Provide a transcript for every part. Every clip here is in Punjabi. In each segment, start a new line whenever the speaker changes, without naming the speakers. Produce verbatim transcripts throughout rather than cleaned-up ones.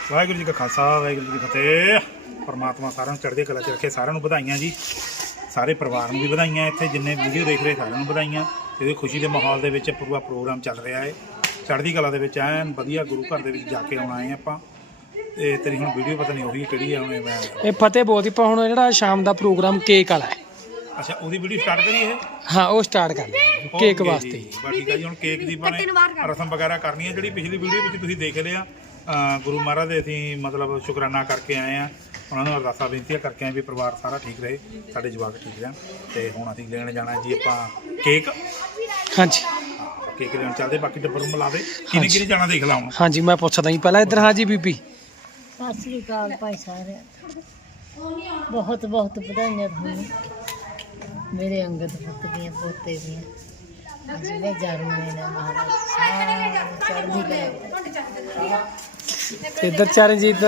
ਵਾਹਿਗੁਰੂ ਜੀ ਕਾ ਖਾਲਸਾ ਵਾਹਿਗੁਰੂ ਜੀ ਕੀ ਫਤਿਹ। ਪਰਮਾਤਮਾ ਸਾਰਿਆਂ ਨੂੰ ਚੜ੍ਹਦੀ ਕਲਾ 'ਚ ਰੱਖੇ। ਸਾਰਿਆਂ ਨੂੰ ਵਧਾਈਆਂ ਜੀ, ਸਾਰੇ ਪਰਿਵਾਰ ਨੂੰ ਵੀ ਵਧਾਈਆਂ। ਇੱਥੇ ਜਿੰਨੇ ਵੀਡੀਓ ਦੇਖ ਰਹੇ ਸਾਰਿਆਂ ਨੂੰ ਵਧਾਈਆਂ। ਇਹਦੇ ਖੁਸ਼ੀ ਦੇ ਮਾਹੌਲ ਦੇ ਵਿੱਚ ਪੂਰਾ ਪ੍ਰੋਗਰਾਮ ਚੱਲ ਰਿਹਾ ਹੈ, ਚੜ੍ਹਦੀ ਕਲਾ ਦੇ ਵਿੱਚ ਐਨ ਵਧੀਆ ਗੁਰੂ ਘਰ ਦੇ ਵਿੱਚ ਜਾ ਕੇ ਆਉਣਾ ਹੈ ਆਪਾਂ। ਤੇ ਤੇਰੀ ਹੁਣ ਵੀਡੀਓ ਪਤਾ ਨਹੀਂ ਉਹੀ ਕਿਹੜੀ ਹੈ ਹੁਣ ਮੈਂ
ਇਹ ਫਤਿਹ ਬਹੁਤ ਹੀ। ਹੁਣ ਜਿਹੜਾ ਸ਼ਾਮ ਦਾ ਪ੍ਰੋਗਰਾਮ ਕੇਕ ਵਾਲਾ ਹੈ।
ਅੱਛਾ, ਉਹਦੀ ਵੀਡੀਓ ਸਟਾਰਟ ਕਰੀ ਇਹ?
ਹਾਂ, ਉਹ ਸਟਾਰਟ ਕਰ ਲਈ ਕੇਕ ਵਾਸਤੇ।
ਬਸ ਠੀਕ ਹੈ ਜੀ। ਹੁਣ ਕੇਕ ਦੀ ਬਣੇ ਰਸਮ ਵਗੈਰਾ ਕਰਨੀ ਹੈ। ਜਿਹੜੀ ਪਿਛਲੀ ਵੀਡੀਓ ਵਿੱਚ ਤੁਸੀਂ ਦੇਖ ਲਿਆ, ਗੁਰੂ ਮਹਾਰਾਜ ਦੇ ਅਸੀਂ ਮਤਲਬ ਸ਼ੁਕਰਾਨਾ ਕਰਕੇ ਆਏ ਆ, ਉਹਨਾਂ ਨੂੰ ਅਰਦਾਸਾਂ ਬੇਨਤੀਆਂ ਕਰਕੇ ਆਏ ਵੀ ਪਰਿਵਾਰ ਸਾਰਾ ਠੀਕ ਰਹੇ, ਸਾਡੇ ਜਵਾਕ ਠੀਕ ਰਹਿਣ। ਤੇ ਹੁਣ ਅਸੀਂ ਲੈਣ ਜਾਣਾ ਜੀ ਆਪਾਂ ਕੇਕ।
ਹਾਂਜੀ,
ਕੇਕ ਲੈਣ ਚੱਲਦੇ। ਬਾਕੀ ਟੱਬਰ ਨੂੰ ਮਿਲਾ ਦੇ। ਕਿਹਨੇ ਕਿਹਨੇ ਜਾਣਾ ਦੇਖ ਲਾ ਹੁਣ।
ਹਾਂਜੀ, ਮੈਂ ਪੁੱਛਦਾ ਜੀ ਪਹਿਲਾਂ ਇੱਧਰ। ਹਾਂਜੀ ਬੀਬੀ,
ਸਤਿ ਸ੍ਰੀ ਅਕਾਲ ਭਾਈ ਸਾਰਿਆਂ ਬਹੁਤ ਬਹੁਤ ਵਧਾਈਆਂ ਤੁਹਾਨੂੰ ਮੇਰੇ ਅੰਗਦ ਪੁੱਤ ਦੀਆਂ ਪੋਤੇ ਦੀਆਂ। ਅੱਜ ਮੈਂ ਜਨਮ ਦਿਨ ਹੈ ਮਹਾਰਾਜ ਸਾਰੇ ਚੜ੍ਹਦੀ ਕਲਾ।
ਇੱਧਰ ਚਰਨਜੀਤ।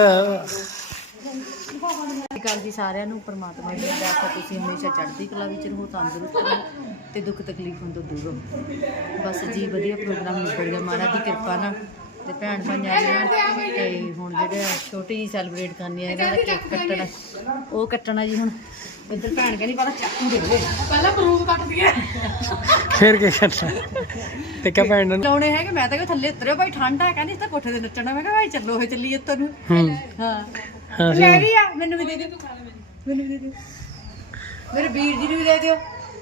ਗੱਲ ਜੀ ਸਾਰਿਆਂ ਨੂੰ ਪਰਮਾਤਮਾ ਦੀ ਅਰਦਾਸ ਹੈ ਤੁਸੀਂ ਹਮੇਸ਼ਾ ਚੜ੍ਹਦੀ ਕਲਾ ਵਿੱਚ ਰਹੋ, ਤੰਦਰੁਸਤ ਰਹੋ ਤੇ ਦੁੱਖ ਤਕਲੀਫਾਂ ਤੋਂ ਦੂਰ ਰਹੋ। ਬਸ ਜੀ ਵਧੀਆ ਪ੍ਰੋਗਰਾਮ ਨਿਬੜ ਗਿਆ ਮਹਾਰਾਜ ਦੀ ਕਿਰਪਾ ਨਾਲ। ਤੇ ਭੈਣ ਭਾਈਆਂ ਦੀਆਂ ਤੇ ਹੁਣ ਜਿਹੜੇ ਛੋਟੀ ਜਿਹੀ ਸੈਲੀਬ੍ਰੇਟ ਕਰਨੀ ਹੈ, ਇਹਨਾਂ ਦਾ ਕੇਕ ਕੱਟਣਾ, ਉਹ ਕੱਟਣਾ ਜੀ। ਹੁਣ ਇੱਧਰ ਭੈਣ ਕਹਿੰਦੀ ਪਹਿਲਾਂ ਚਾਕੂ ਦੇ ਦੇ, ਪਹਿਲਾਂ ਬਰੂਦ ਕੱਟ ਦਈਏ
ਫੇਰ ਕੀ ਕਰਨਾ। ਤੇ ਕਹ ਭੈਣ ਨੂੰ
ਲਾਉਣੇ ਹੈਗੇ। ਮੈਂ ਤਾਂ ਕਿ ਥੱਲੇ ਉਤਰਿਓ ਭਾਈ, ਠੰਡ ਹੈ। ਕਹਿੰਦੀ ਤਾਂ ਕੋਠੇ ਤੇ ਨੱਚਣਾ। ਮੈਂ ਕਿਹਾ ਭਾਈ ਚੱਲੋ ਹੋਏ ਚੱਲੀਏ ਤੁਹਾਨੂੰ। ਹਾਂ
ਹਾਂ
ਲੈ ਗਈ ਆ। ਮੈਨੂੰ ਵੀ ਦੇ ਦਿਓ, ਮੈਨੂੰ ਵੀ ਦੇ ਦਿਓ, ਮੇਰੇ ਵੀਰ ਜੀ ਨੂੰ ਵੀ ਦੇ ਦਿਓ।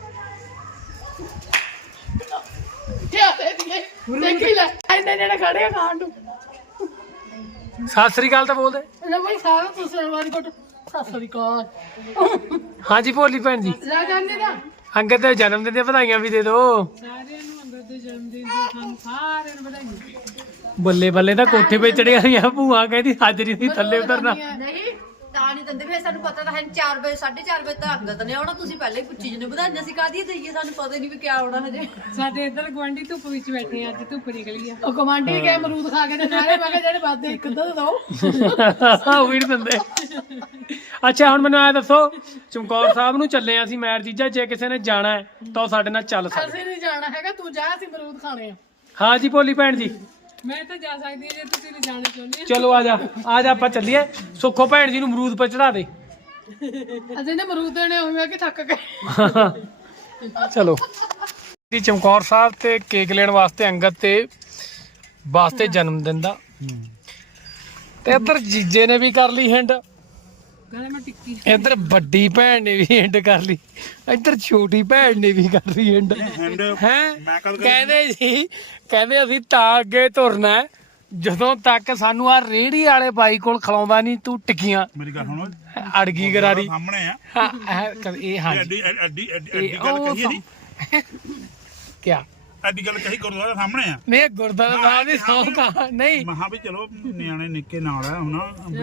ਦੇਖੀ ਲੈ ਇੰਨੇ ਜਿਹੜੇ ਖੜੇ ਆ ਖਾਣ ਨੂੰ।
ਸਤਿ ਸ੍ਰੀ ਅਕਾਲ ਤਾਂ ਬੋਲਦੇ।
ਲੈ ਭਾਈ ਸਾਰਾ ਤੁਸੀਂ ਵਾਰੀ ਕੋਟ ਸਤਿ ਸ੍ਰੀ ਅਕਾਲ।
ਹਾਂਜੀ ਭੋਲੀ ਭੈਣ ਜੀ,
ਲੈ ਜਾਂਦੇ ਨਾ
ਅੰਗਦ ਦੇ ਜਨਮ ਦਿਨ ਦੀਆਂ ਵਧਾਈਆਂ ਵੀ ਦੇ ਦਿਓ
ਸਾਰਿਆਂ ਨੂੰ। ਅੰਗਦ ਦੇ ਜਨਮ ਦਿਨ ਦੀਆਂ ਸਾਨੂੰ ਸਾਰਿਆਂ ਨੂੰ ਵਧਾਈਆਂ।
ਬੱਲੇ ਬੱਲੇ ਤਾਂ ਕੋਠੇ 'ਤੇ ਚੜਿਆ ਹੋਈਆਂ। ਭੂਆ ਕਹਿੰਦੀ ਹਾਜ਼ਰੀ ਨਹੀਂ ਥੱਲੇ ਉਤਰਨਾ।
ਨਹੀਂ ਤਾਂ ਨਹੀਂ ਦਿੰਦੇ ਫਿਰ ਸਾਨੂੰ ਪਤਾ ਤਾਂ ਹੈ। ਚਾਰ ਵਜੇ ਸਾਢੇ ਚਾਰ ਵਜੇ ਤਾਂ ਅੰਗਦ ਨੇ ਆਉਣਾ। ਤੁਸੀਂ ਪਹਿਲੇ ਪੁੱਛੀ ਜਨੇ ਵਧਾਈਆਂ ਸੀ ਕਾਹਦੀ ਦਈਏ, ਸਾਨੂੰ ਪਤਾ ਨਹੀਂ ਵੀ ਕਿਆ ਆਉਣਾ ਹਜੇ।
ਸਾਡੇ ਇੱਧਰ ਗਵਾਂਢੀ ਧੁੱਪ ਵਿੱਚ ਬੈਠੇ ਆ, ਅੱਜ ਧੁੱਪ ਨਿਕਲੀ ਆ।
ਉਹ ਕਮਾਂਡੀ ਕੇ ਅਮਰੂਦ ਖਾ ਕੇ ਤੇ ਸਾਰੇ। ਮੈਂ ਕਿਹਾ ਜਿਹੜੇ ਬਾਦੇ ਇੱਕ ਅੱਧਾ ਦੋ
ਉਹ ਵੀ ਨਹੀਂ ਦਿੰਦੇ। ਅੱਛਾ, ਹੁਣ ਮੈਨੂੰ ਐ ਦੱਸੋ, ਚਮਕੌਰ ਸਾਹਿਬ ਨੂੰ ਚੱਲੇ ਆ ਅਸੀਂ ਮੈਰ ਜੀਜਾ। ਜੇ ਕਿਸੇ ਨੇ ਜਾਣਾ ਹੈ ਤਾਂ ਉਹ ਸਾਡੇ ਨਾਲ ਚੱਲ ਸਕਦਾ।
ਅਸੀਂ ਨਹੀਂ ਜਾਣਾ ਹੈਗਾ, ਤੂੰ ਜਾ, ਅਸੀਂ ਅਮਰੂਦ ਖਾਣੇ ਆ।
ਹਾਂ ਜੀ ਭੋਲੀ ਭੈਣ ਜੀ,
ਮੈਂ ਤਾਂ ਜਾ ਸਕਦੀ ਹਾਂ ਜੇ ਤੁਸੀਂ ਨਹੀਂ ਜਾਣਾ ਚਾਹੁੰਦੇ।
ਚਲੋ ਆ ਜਾ ਆ ਜਾ ਆਪਾਂ ਚੱਲੀਏ। ਸੁੱਖੋ ਭੈਣ ਜੀ ਨੂੰ ਅਮਰੂਦ ਪਰ ਚੜਾ ਦੇ।
ਅਸੀਂ ਨੇ ਅਮਰੂਦ ਦੇਣੇ ਹੋਏ ਕਿ ਥੱਕ ਗਏ।
ਚਲੋ ਜੀ, ਚਮਕੌਰ ਸਾਹਿਬ ਤੇ ਕੇਕ ਲੈਣ ਵਾਸਤੇ ਅੰਗਦ ਤੇ ਵਾਸਤੇ ਜਨਮ ਦਿਨ ਦਾ। ਤੇ ਇੱਧਰ ਜੀਜੇ ਨੇ ਵੀ ਕਰ ਲਈ ਹਿੰਡ,
ਗਲੇ ਮੈਂ ਟਿੱਕੀ।
ਇੱਧਰ ਵੱਡੀ ਭੈਣ ਨੇ ਵੀ ਹਿੰਡ ਕਰ ਲਈ, ਇੱਧਰ ਛੋਟੀ ਭੈਣ ਨੇ ਵੀ ਕਰ ਲਈ ਹਿੰਡ। ਹੈ ਕਹਿੰਦੇ ਜੀ, ਕਹਿੰਦੇ ਅਸੀਂ ਤਾਂ ਅੱਗੇ ਤੁਰਨਾ ਜਦੋਂ ਤੱਕ ਸਾਨੂੰ ਆ ਰੇਹੜੀ ਵਾਲੇ ਬਾਈ ਕੋਲ ਖਲਾਉਂਦਾ ਨਹੀਂ ਤੂੰ ਟਿੱਕੀਆਂ।
ਮੇਰੀ ਗੱਲ ਸੁਣੋ,
ਅੜ ਗਈ ਗਰਾਰੀ
ਸਾਹਮਣੇ ਆ
ਇਹ। ਹਾਂ
ਐਡੀ ਐਡੀ ਐਡੀ ਗੱਲ ਕਹੀ ਨਹੀਂ
ਕਿਆ
ਐਡੀ ਗੱਲ ਕਹੀ ਗੁਰਦੁਆਰਾ ਸਾਹਮਣੇ ਆ।
ਨਹੀਂ ਗੁਰਦੁਆਰਾ ਸਾਹਿਬ ਦੀ ਸੌਂ ਕਹਾ ਨਹੀਂ।
ਮਹਾ ਵੀ ਚਲੋ ਨਿਆਣੇ ਨਿੱਕੇ ਨਾਲ ਆ ਹੁਣ।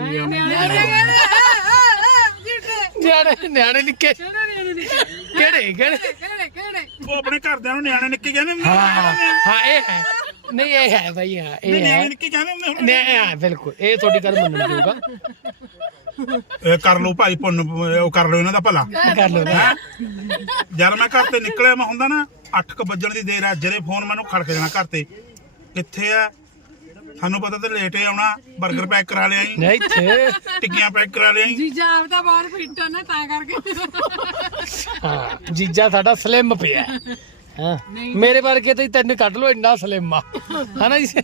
ਨਿਆਣੇ ਨਿਆਣੇ ਨਿੱਕੇ ਕਿਹੜੇ ਕਿਹੜੇ
ਉਹ ਆਪਣੇ ਘਰਦਿਆਂ ਨੂੰ ਨਿਆਣੇ ਨਿੱਕੇ ਕਹਿੰਦੇ ਹੁੰਦੇ।
ਹਾਂ ਹਾਂ ਇਹ ਹੈ। ਨਹੀਂ ਇਹ ਹੈ ਬਾਈ, ਹਾਂ ਇਹ ਹੈ
ਨਿਆਣੇ ਨਿੱਕੇ ਕਹਿੰਦੇ ਹੁੰਦੇ ਹੁਣ।
ਨਹੀਂ ਹਾਂ ਬਿਲਕੁਲ, ਇਹ ਤੁਹਾਡੀ ਗੱਲ ਮੰਨਣ ਜੋਗਾ।
ਇਹ ਕਰ ਲਓ ਭਾਈ ਪੁੰਨ, ਉਹ ਕਰ ਲਓ ਇਹਨਾਂ ਦਾ ਭਲਾ
ਕਰ ਲਓ।
ਜਦ ਮੈਂ ਘਰ ਤੇ ਨਿਕਲਿਆ, ਮੈਂ ਹੁੰਦਾ ਨਾ ਅੱਠ ਕੁ ਵੱਜਣ ਦੀ ਦੇਰ ਆ, ਜਿਹੜੇ ਫੋਨ ਮੈਨੂੰ ਖੜਕ ਜਾਣਾ ਘਰ ਤੇ, ਕਿੱਥੇ ਆ ਸਾਨੂੰ ਪਤਾ ਤੇ ਲੇਟ ਹੀ ਆਉਣਾ। 버ਗਰ ਪੈਕ ਕਰਾ ਲਿਆ ਜੀ,
ਨਹੀਂ ਇੱਥੇ
ਟਿੱਕੀਆਂ ਪੈਕ ਕਰਾ ਲਿਆ ਜੀ।
ਜੀਜਾ ਆਪਦਾ ਬਾਹਰ ਫਿੱਟ ਆ ਨਾ, ਤਾਂ ਕਰਕੇ।
ਹਾਂ ਜੀਜਾ ਸਾਡਾ ਸਲਿਮ ਪਿਆ। ਹਾਂ ਮੇਰੇ ਵਰਗੇ ਤੇ ਤਿੰਨ ਕੱਢ ਲਓ, ਇੰਨਾ ਸਲਿਮ ਆ ਹਨਾ ਜੀ।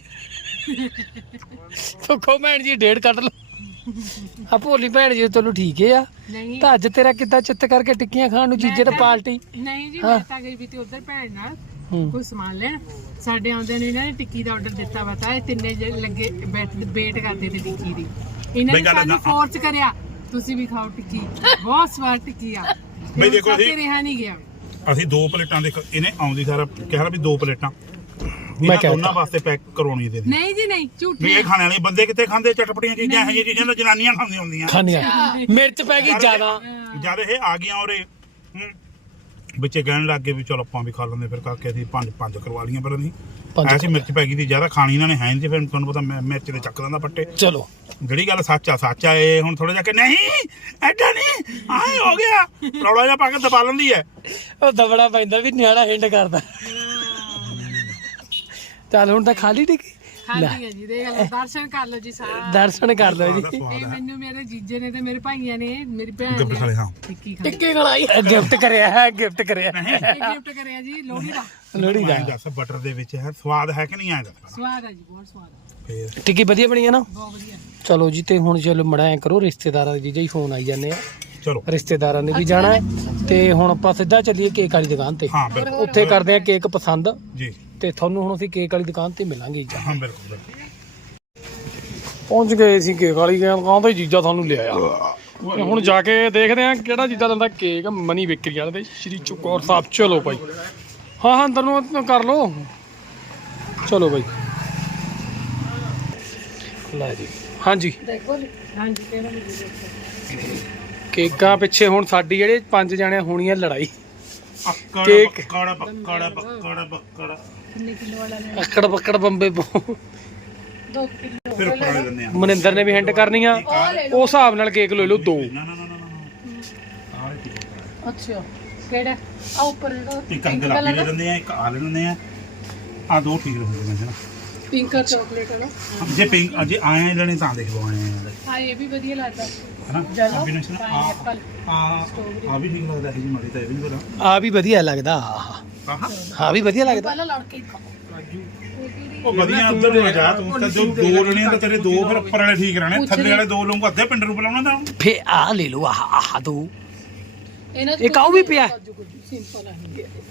ਸੁੱਖੋ ਭੈਣ ਜੀ ਡੇਢ ਕੱਢ ਲਓ। ਆ ਭੋਲੀ ਭੈਣ ਜੀ ਚਲੋ ਠੀਕ ਆ।
ਨਹੀਂ
ਤਾਂ ਅੱਜ ਤੇਰਾ ਕਿੱਦਾਂ ਚਿੱਤ ਕਰਕੇ ਟਿੱਕੀਆਂ ਖਾਣ ਨੂੰ ਜੀਜੇ ਤੇ ਪਾਰਟੀ।
ਨਹੀਂ ਜੀ, ਮੈਂ ਤਾਂ ਗਈ ਵੀ ਤੇ ਉਧਰ ਭੈਣ ਨਾਲ ਕੋਈ ਸਮਾਨ ਲੈਣ। ਸਾਡੇ ਆਉਂਦੇ ਨੇ ਇਹਨਾਂ ਨੇ ਟਿੱਕੀ ਦਾ ਆਰਡਰ ਦਿੱਤਾ ਵਾ, ਤਾਂ ਇਹ ਤਿੰਨੇ ਜਿਹੜੇ ਲੱਗੇ ਵੇਟ ਕਰਦੇ ਤੇ ਟਿੱਕੀ ਦੀ। ਇਹਨਾਂ ਨੇ ਸਾਨੂੰ ਫੋਰਸ ਕਰਿਆ ਤੁਸੀਂ ਵੀ ਖਾਓ ਟਿੱਕੀ, ਬਹੁਤ ਸਵਾਦ ਟਿੱਕੀ ਆ।
ਬਈ ਦੇਖੋ ਅਸੀਂ
ਰਿਹਾ ਨਹੀਂ ਗਿਆ।
ਅਸੀਂ ਦੋ ਪਲੇਟਾਂ ਦੇ ਇਹਨੇ ਆਉਂਦੀ ਸਾਰਾ ਕਿਹਾ ਵੀ ਦੋ ਪਲੇਟਾਂ
ਮੈਂ
ਕਿਹਾ ਉਹਨਾਂ ਵਾਸਤੇ ਪੈਕ ਕਰਵਾਉਣੀ ਦੇ।
ਨਹੀਂ ਜੀ ਨਹੀਂ, ਝੂਠ।
ਵੀ ਇਹ ਖਾਣੇ ਵਾਲੇ ਬੰਦੇ ਕਿੱਥੇ ਖਾਂਦੇ ਚਟਪਟੀਆਂ ਚੀਜ਼ਾਂ, ਇਹੋ ਜਿਹੀਆਂ ਚੀਜ਼ਾਂ ਤਾਂ ਜਨਾਨੀਆਂ ਖਾਂਦੀਆਂ ਹੁੰਦੀਆਂ।
ਖਾਣੀਆਂ ਮਿਰਚ ਪੈ ਗਈ ਜ਼ਿਆਦਾ।
ਜਦ ਇਹ ਆ ਗਈਆਂ ਉਰੇ ਬੱਚੇ ਕਹਿਣ ਲੱਗ ਗਏ ਵੀ ਚਲ ਆਪਾਂ ਵੀ ਖਾ ਲੈਂਦੇ। ਫਿਰ ਕਰਕੇ ਅਸੀਂ ਪੰਜ ਪੰਜ ਕਰਵਾ ਲਈਆਂ। ਪਰ ਅਸੀਂ ਐਸੀ ਮਿਰਚ ਪੈ ਗਈ ਸੀ ਜ਼ਿਆਦਾ, ਖਾਣੀ ਇਹਨਾਂ ਨੇ ਹੈ ਨਹੀਂ। ਫਿਰ ਤੁਹਾਨੂੰ ਪਤਾ ਮਿਰਚ ਦੇ ਚੱਕ ਦਿੰਦਾ ਪੱਟੇ।
ਚਲੋ
ਜਿਹੜੀ ਗੱਲ ਸੱਚ ਆ ਸੱਚ ਆ। ਇਹ ਹੁਣ ਥੋੜਾ ਜਿਹਾ ਕਿ ਨਹੀਂ ਐਡਾ ਨਹੀਂ ਆਏ ਹੋ ਗਿਆ, ਰੌਲਾ ਜਿਹਾ ਪਾ ਕੇ ਦਬਾ ਲੈਂਦੀ ਹੈ।
ਉਹ ਦਬੜਾ ਪੈਂਦਾ ਵੀ ਨਿਆਣਾ ਹਿੰਡ ਕਰਦਾ। ਚੱਲ ਹੁਣ ਤਾਂ ਖਾਲੀ ਟਿੱਕੀ
ਖਾਂਦੀ ਆ ਜੀ ਦੇਖ ਲਓ ਦਰਸ਼ਨ ਕਰ ਲਓ ਜੀ ਸਾਰੇ
ਦਰਸ਼ਨ ਕਰ ਲਓ ਜੀ
ਇਹ ਮੈਨੂੰ ਮੇਰੇ ਜੀਜੇ ਨੇ ਤੇ ਮੇਰੇ ਭਾਈਆਂ ਨੇ ਮੇਰੀ ਭੈਣ
ਗੱਬੜ
ਨੇ
ਖਾਲੇ ਹਾਂ
ਟਿੱਕੀ ਖਾਈ
ਟਿੱਕੇ ਖਲਾਈ ਗਿਫਟ ਕਰਿਆ ਹੈ ਗਿਫਟ ਕਰਿਆ
ਇਹ ਗਿਫਟ ਕਰਿਆ ਜੀ ਲੋਹੜੀ ਦਾ
ਲੋਹੜੀ ਦਾ
ਐਂ ਦੱਸ ਬਟਰ ਦੇ ਵਿੱਚ ਹੈ ਸਵਾਦ ਹੈ ਕਿ ਨਹੀਂ ਆਇਆ ਦੱਸ
ਸਵਾਦ ਆ ਜੀ ਬਹੁਤ ਸਵਾਦ ਆ
ਫੇਰ
ਟਿੱਕੀ ਵਧੀਆ ਬਣੀ ਹੈ ਨਾ
ਬਹੁਤ ਵਧੀਆ
ਚਲੋ ਜੀ ਤੇ ਹੁਣ ਚਲੋ ਮੜਾਇਆ ਕਰੋ ਰਿਸ਼ਤੇਦਾਰਾਂ ਦੇ ਜੀਜਾ ਹੀ ਫੋਨ ਆਈ ਜਾਂਦੇ ਆ
ਚਲੋ
ਰਿਸ਼ਤੇਦਾਰਾਂ ਨੇ ਵੀ ਜਾਣਾ ਹੈ ਤੇ ਹੁਣ ਆਪਾਂ ਸਿੱਧਾ ਚੱਲੀਏ ਕੇਕ ਵਾਲੀ ਦੁਕਾਨ ਤੇ
ਹਾਂ ਬਿਲਕੁਲ
ਉੱਥੇ ਕਰਦੇ ਆ ਕੇਕ ਪਸੰਦ
ਜੀ
ਤੇ ਤੁਹਾਨੂੰ ਹੁਣ ਅਸੀਂ ਕੇਕ ਵਾਲੀ ਦੁਕਾਨ ਤੇ ਮਿਲਾਂਗੇ ਜੀ
ਹਾਂ ਬਿਲਕੁਲ ਬਿਲਕੁਲ
ਪਹੁੰਚ ਗਏ ਸੀ ਕੇਕ ਵਾਲੀ ਦੁਕਾਨ ਤੇ ਜੀਜਾ ਸਾਨੂੰ ਲਿਆਇਆ ਤੇ ਹੁਣ ਜਾ ਕੇ ਦੇਖਦੇ ਆ ਕਿਹੜਾ ਜੀਜਾ ਦਿੰਦਾ ਕੇਕ ਮਨੀ ਬੇਕਰੀ ਵਾਲੇ ਦੇ ਸ਼੍ਰੀ ਚੁਕੌਰ ਸਾਹਿਬ ਚਲੋ ਭਾਈ ਹਾਂ ਹਾਂ ਅੰਦਰ ਨੂੰ ਕਰ ਲਓ ਚਲੋ ਭਾਈ ਲੈ ਜੀ ਹਾਂਜੀ
ਦੇਖੋ ਜੀ ਹਾਂਜੀ ਕਿਹੜਾ ਨਹੀਂ
ਕੇਕਾਂ ਪਿੱਛੇ ਹੁਣ ਸਾਡੀ ਜਿਹੜੇ ਪੰਜ ਜਾਣੇ ਹੋਣੀ ਆ ਲੜਾਈ
ਅੱਕੜ
ਕੇਕ।
ਬੱਕੜ ਬੱਕੜ ਬੱਕੜ ਬੱਕੜ
ਕਿੰਨੇ ਕਿਲੋ ਵਾਲਾ ਲੈਣਾ
ਅਕੜ ਬੱਕੜ ਬੰਬੇ
ਦੋ ਕਿਲੋ
ਫਿਰ ਉੱਪਰ ਵਾਲੇ ਦਿੰਦੇ ਆ
ਮਨਿੰਦਰ ਨੇ ਵੀ ਹਿੰਟ ਕਰਨੀ ਆ ਉਸ ਹਿਸਾਬ ਨਾਲ ਕੇਕ ਲੈ ਲਓ ਦੋ
ਨਾ ਨਾ ਨਾ ਨਾ ਨਾ ਆਹ ਠੀਕ ਹੈ
ਅੱਛਾ ਕਿਹੜਾ ਆ ਉੱਪਰ ਜਿਹੜਾ
ਇੱਕ ਅੰਗ ਗੁਲਾਬੀ ਲੈ ਲੈਂਦੇ ਆ ਇੱਕ ਆ ਲੈ ਲੈਂਦੇ ਆ ਆ ਦੋ ਠੀਕ ਰਹੂਗੇ ਮੈਂ ਨਾ
ਪਿੰਕ ਚਾਕਲੇਟ ਵਾਲਾ
ਜੇ ਪਿੰਕ ਅਜੇ ਆਏ ਲੈਣੇ ਤਾਂ ਦੇਖ ਲਓ ਆਏ ਆ
ਹਾਂ ਇਹ ਵੀ ਵਧੀਆ ਲੱਗਦਾ
ਹਨਾ ਕੰਬੀਨੇਸ਼ਨ ਆ
ਐਪਲ
ਆ ਆ ਵੀ ਠੀਕ ਲੱਗਦਾ ਹੈ ਜੀ ਮਾੜੀ ਤਾਂ ਇਹ ਵੀ ਨਹੀਂ ਪਤਾ
ਆ ਵੀ ਵਧੀਆ ਲੱਗਦਾ
ਆਹ
ਹਾਂ ਵੀ ਵਧੀਆ ਲੱਗਦਾ
ਪਹਿਲਾਂ ਲੜ ਕੇ
ਉਹ ਵਧੀਆ ਉਧਰ ਨੂੰ ਜਾ ਤੂੰ ਤਾਂ ਜੋ ਦੋ ਲੈਣੇ ਆ ਤਾਂ ਤੇਰੇ ਦੋ ਫਿਰ ਉੱਪਰ ਵਾਲੇ ਠੀਕ ਰਹਿਣੇ ਥੱਲੇ ਵਾਲੇ ਦੋ ਲਊਂਗਾ ਅੱਧੇ ਪਿੰਡ ਨੂੰ ਬੁਲਾਉਣਾ ਤਾਂ
ਫੇ ਆ ਲੈ ਲਓ ਆਹ ਆਹ ਦੋ
ਇਹਨਾਂ
ਇੱਕ ਆਹ ਵੀ ਪਿਆ
ਸਿੰਪਲ ਆ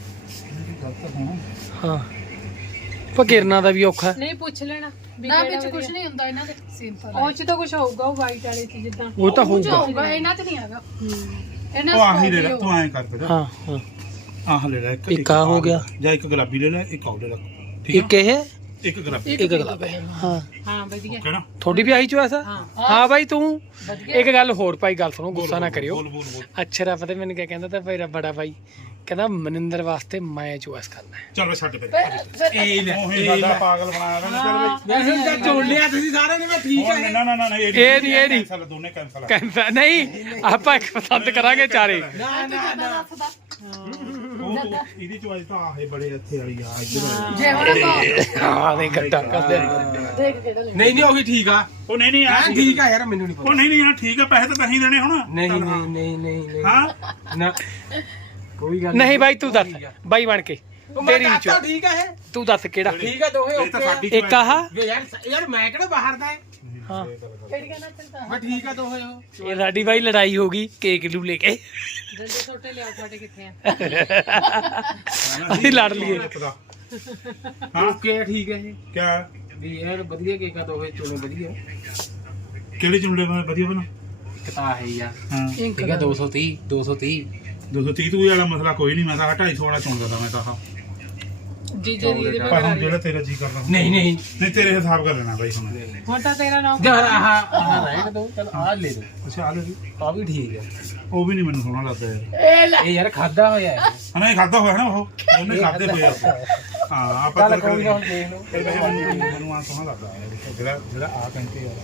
ਹਾਂ ਫਕੀਰਨਾ ਦਾ ਵੀ ਔਖਾ
ਨਹੀਂ ਪੁੱਛ ਲੈਣਾ ਨਾ ਵਿੱਚ ਕੁਝ ਨਹੀਂ ਹੁੰਦਾ ਇਹਨਾਂ ਦੇ ਸਿੰਪਲ ਉਹ ਚ ਤਾਂ ਕੁਝ ਹੋਊਗਾ ਉਹ ਵਾਈਟ ਵਾਲੇ ਚ ਜਿੱਦਾਂ
ਉਹ ਤਾਂ ਹੋਊਗਾ
ਹੋਊਗਾ ਇਹਨਾਂ ਚ ਨਹੀਂ ਹੈਗਾ ਇਹਨਾਂ
ਉਹ ਆਹੀ ਲੈ ਲੈ ਤੂੰ ਐਂ ਕਰ ਫਿਰ
ਹਾਂ ਹਾਂ
ਆਹ ਲੈ ਲੈ
ਇੱਕ ਆਹ ਹੋ ਗਿਆ
ਜਾਂ ਇੱਕ ਗੁਲਾਬੀ ਲੈ ਲੈ ਇੱਕ ਆਹ ਲੈ ਲੈ
ਇੱਕ ਇਹ
ਇੱਕ ਗੁਲਾਬੀ
ਇੱਕ ਗੁਲਾਬ ਹੈ ਹਾਂ
ਹਾਂ ਵਧੀਆ
ਓਕੇ ਨਾ
ਤੁਹਾਡੀ ਵੀ ਆਹੀ ਚੋਇਸ ਆ ਹਾਂ ਬਾਈ ਤੂੰ ਇੱਕ ਗੱਲ ਹੋਰ ਭਾਈ ਗੱਲ ਸੁਣੋ ਗੁੱਸਾ ਨਾ ਕਰਿਓ
ਬੋਲ ਬੋਲ ਬੋਲ
ਅੱਛਾ ਪਤਾ ਮੈਨੂੰ ਕਿਆ ਕਹਿੰਦਾ ਤਾਂ ਮੇਰਾ ਬੜਾ ਭਾਈ ਕਹਿੰਦਾ ਮਨਿੰਦਰ ਵਾਸਤੇ ਮੈਂ ਚੋਇਸ ਕਰਨਾ ਹੈ
ਚਲ ਛੱਡ ਫਿਰ ਇਹ ਲੈ ਉਹ ਸਾਡਾ ਪਾਗਲ ਬਣਾਇਆ ਵਾ ਚੱਲ
ਵੈਸੇ ਤਾਂ ਚੋੜ ਲਿਆ ਤੁਸੀਂ ਸਾਰਿਆਂ ਨੇ ਮੈਂ ਠੀਕ
ਬਈ ਨਾ ਨਾ ਨਾ ਨਾ
ਇਹ ਨਹੀਂ ਇਹ ਨਹੀਂ
ਕੈਂਸਲ ਦੋਨੇ ਕੈਂਸਲ
ਕਹਿੰਦਾ ਨਹੀਂ ਆਪਾਂ ਇੱਕ ਪਸੰਦ ਕਰਾਂਗੇ ਚਾਰੇ
ਨਾ ਨਾ ਨਾ ਉਹ ਇਹਦੀ ਚੋਇਸ ਤਾਂ ਆਹੇ ਬੜੇ ਇੱਥੇ ਵਾਲੀ ਆ ਇੱਧਰ
ਜੇ ਹੁਣ
ਹਾਂ ਨਹੀਂ ਗੱਟਾ ਕਰਦੇ
ਦੇਖ ਕਿਹੜਾ ਲੈ
ਨਹੀਂ ਨਹੀਂ ਉਹ ਵੀ ਠੀਕ ਆ
ਉਹ ਨਹੀਂ ਨਹੀਂ ਯਾਰ
ਠੀਕ ਆ ਯਾਰ ਮੈਨੂੰ ਨਹੀਂ
ਉਹ ਨਹੀਂ ਨਹੀਂ ਯਾਰ ਠੀਕ ਆ ਪੈਸੇ ਤਾਂ ਤਹੀਂ ਦੇਣੇ ਹੁਣ
ਨਹੀਂ ਨਹੀਂ ਨਹੀਂ ਨਹੀਂ ਨਹੀਂ
ਹਾਂ
ਨਾ ਕੋਈ ਗੱਲ
ਨਹੀਂ ਬਾਈ ਤੂੰ ਦੱਸ ਬਾਈ ਬਣ ਕੇ ਤੇਰੀ
ਤੇਰੀ
ਵਿੱਚੋਂ
ਠੀਕ ਆ ਇਹ
ਤੂੰ ਦੱਸ ਕਿਹੜਾ
ਠੀਕ ਆ ਦੋਹੇ
ਇਹ ਤਾਂ
ਓਕੇ
ਸਾਡੀ
ਇੱਕ ਆਹ
ਵੇ ਯਾਰ ਯਾਰ ਮੈਂ ਕਿਹੜਾ ਬਾਹਰ ਦਾ ਹੈ
ਹਾਂ
ਕਿਹੜੀਆਂ ਨਾ ਚਲਦਾ
ਮੈਂ ਠੀਕ ਆ ਦੋਹੇ ਉਹ
ਇਹ ਸਾਡੀ ਬਾਈ ਲੜਾਈ ਹੋ ਗਈ ਕੇਕ ਨੂੰ ਲੈ ਕੇ
ਜੰਦੇ ਛੋਟੇ ਲਿਆਓ ਤੁਹਾਡੇ ਕਿੱਥੇ ਆ
ਅਸੀਂ ਲੜ ਲਈਏ
ਹਾਂ
ਓਕੇ ਠੀਕ ਹੈ ਇਹ
ਕਿਆ
ਵੀ ਯਾਰ ਵਧੀਆ ਕੇਕ ਆ ਦੋਹੇ ਚੋਣੇ ਵਧੀਆ
ਕਿਹੜੇ ਚੁੰਡੇ ਬਣਾ ਵਧੀਆ ਬਣਾ
ਇੱਕ ਤਾਂ ਹੈ ਯਾਰ
ਹਾਂ
ਠੀਕ ਆ ਦੋ ਸੌ ਤੀਹ ਦੋ ਸੌ ਤੀਹ
ਦੋ ਸੌ ਤੀਹ ਤੂੰ ਵਾਲਾ ਮਸਲਾ ਕੋਈ ਨਹੀਂ ਮੈਂ ਤਾਂ ਢਾਈ ਸੌ ਵਾਲਾ ਚੁਣਦਾ ਤਾਂ ਮੈਂ ਤਾਂ ਆਹ।
ਜੀਜੇ ਦੀ ਇਹਦੇ
ਪਰ
ਮਗਰ ਆ
ਹੁਣ
ਰਹੀ
ਜਿਹੜਾ ਤੇਰਾ ਜੀ ਕਰਦਾ
ਨਹੀਂ ਨਹੀਂ
ਨਹੀਂ ਤੇਰੇ ਹਿਸਾਬ ਕਰ ਲੈਣਾ ਬਾਈ ਹੁਣ
ਹੁਣ ਤਾਂ ਤੇਰਾ ਨਾਮ
ਯਾਰ ਆਹ ਆਹ ਰਹਿਣ ਦੋ ਚਲ ਆਹ ਲੈ ਦੋ
ਅੱਛਾ ਆ ਲੈ ਜੀ।
ਆ ਵੀ ਠੀਕ ਹੈ
ਉਹ ਵੀ ਨਹੀਂ ਮੈਨੂੰ ਸੋਹਣਾ ਲੱਗਦਾ ਯਾਰ
ਇਹ ਯਾਰ ਖਾਦਾ ਹੋਇਆ ਹੈ
ਹਨਾ ਇਹ ਖਾਦਾ ਹੋਇਆ ਨਾ ਉਹ ਉਹਨੇ ਖਾਦੇ ਹੋਏ ਆ ਹਾਂ ਆਪਾਂ
ਚੱਲ
ਤਾਂ
ਕੋਈ ਨਾ ਹੁਣ ਦੇਖ ਲਓ
ਇਹ ਵੈਸੇ ਮੈਨੂੰ ਮੈਨੂੰ ਆ ਸੋਹਣਾ ਲੱਗਦਾ ਯਾਰ ਜਿਹੜਾ ਜਿਹੜਾ ਆ ਕਹਿੰਦੇ ਯਾਰ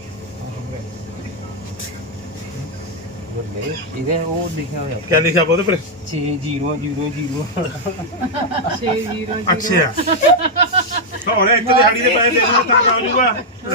ਬੱਲੇ ਇਹਦੇ ਉਹ ਲਿਖਿਆ ਹੋਇਆ
ਕੀ ਲਿਖਿਆ ਉਹਦੇ ਪਰ
ਛੇ ਜ਼ੀਰੋ ਜ਼ੀਰੋ ਜ਼ੀਰੋ
ਛੇ ਜ਼ੀਰੋ ਜ਼ੀਰੋ
ਅੱਛਾ ਤਾਂ ਉਹਨੇ ਇੱਕ ਦਿਹਾੜੀ ਦੇ ਪੈਸੇ ਦੇ ਦੇਣ ਤਾਂ ਆ ਜਾਊਗਾ